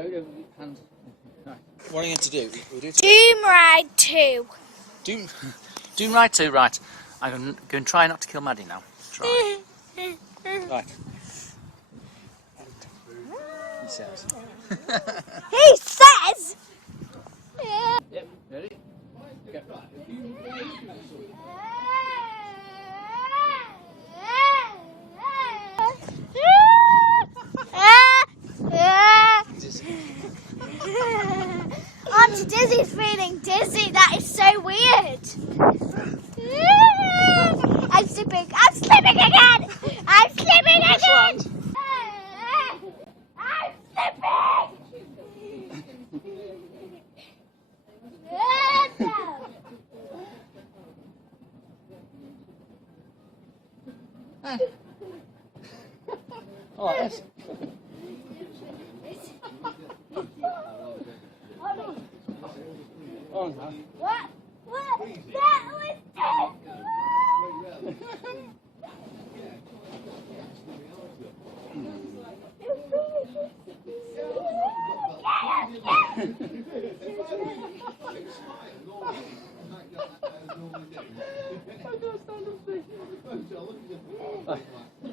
Hands. Right. What are you going to do? We'll do Doom Ride 2. Doom Ride 2, right. I'm going to try not to kill Madie now. Try. Right. He says. He says! Yep, ready? Go. Auntie Dizzy's feeling dizzy. That is so weird. I'm slipping. I'm slipping again. I'm slipping again. I'm slipping. Oh, yes. Oh, no. What? That was I can't stand up.